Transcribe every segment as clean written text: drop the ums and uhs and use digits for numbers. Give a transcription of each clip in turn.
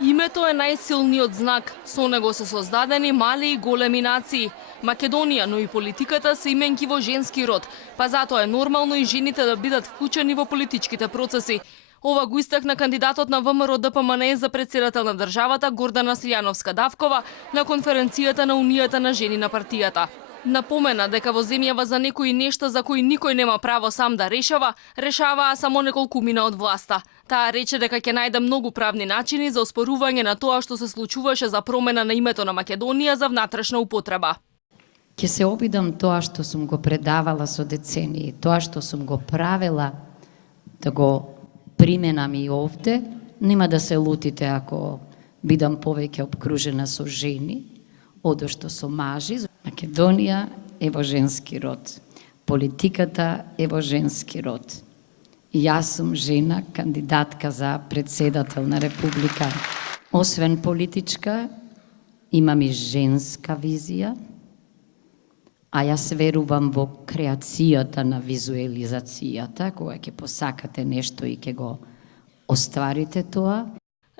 Името е најсилниот знак. Со него се создадени мали и големи нации. Македонија, но и политиката се именки во женски род, па затоа е нормално и жените да бидат вклучени во политичките процеси. Ова го истакна кандидатот на ВМРО ДПМНЕ за председател на државата Гордана Силјановска-Давкова на конференцијата на Унијата на жени на партијата. Напомена дека во земјава за некои нешта за кои никој нема право сам да решаваа само неколкумина од власта. Таа рече дека ќе најде многу правни начини за оспорување на тоа што се случуваше за промена на името на Македонија за внатрешна употреба. Ќе се обидам тоа што сум го предавала со децении, тоа што сум го правела, да го применам и овде. Нема да се лутите ако бидам повеќе обкружена со жени, одошто со мажи. Македонија е во женски род. Политиката е во женски род. И јас сум жена, кандидатка за председател на Република. Освен политичка, имам и женска визија, а јас верувам во креацијата на визуализацијата, кога ќе посакате нешто и ќе го остварите тоа.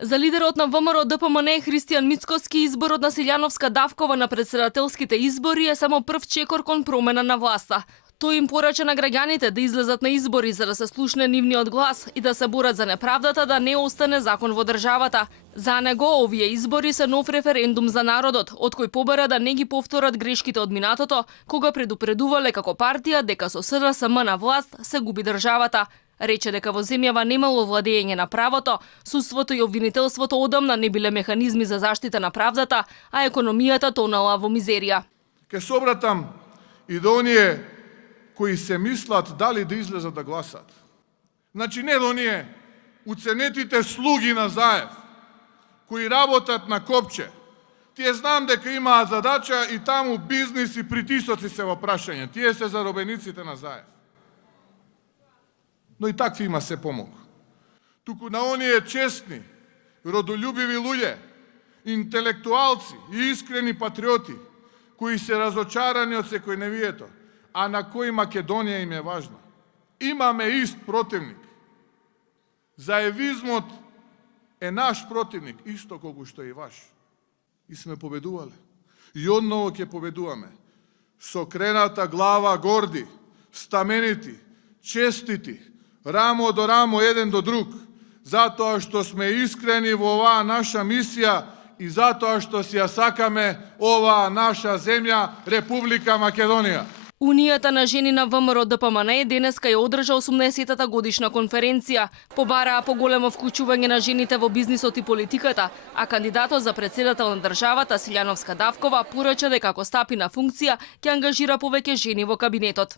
За лидерот на ВМРО ДПМНЕ Христијан Мицкоски, изборот на Силјановска-Давкова на председателските избори е само прв чекор кон промена на власта. Тој им порача на граѓаните да излезат на избори за да се слушне нивниот глас и да се борат за неправдата да не остане закон во државата. За него овие избори се нов референдум за народот, од кој побара да не ги повторат грешките од минатото, кога предупредувале како партија дека со СДСМ на власт се губи државата. Рече дека во земјава немало владење на правото, судството и обвинителството одамна не биле механизми за заштита на правдата, а економијата тонала во мизерија. Ке се обратам и до оние кои се мислат дали да излезат да гласат. Значи не до оние уценетите слуги на Заев, кои работат на копче. Тие знам дека имаат задача и таму бизнис и притисоци се во прашање. Тие се заробениците на Заев. Но и такви има се помалку. Туку на оние честни, родолюбиви луѓе, интелектуалци и искрени патриоти, кои се разочарани од секојневието, а на кои Македонија им е важна. Имаме ист противник. Заевизмот е наш противник, исто колку што и ваш. И сме победувале. И одново ќе победуваме. Со крената глава горди, стаменити, честити, рамо до рамо еден до друг, затоа што сме искрени во оваа наша мисија и затоа што си ја сакаме оваа наша земја, Република Македонија. Унијата на жени на ВМРО ДПМНЕ денеска ја одржа 80-та годишна конференција. Побараа поголемо вклучување на жените во бизнисот и политиката, а кандидатот за председател на државата Силјановска-Давкова порача дека ако стапи на функција ќе ангажира повеќе жени во кабинетот.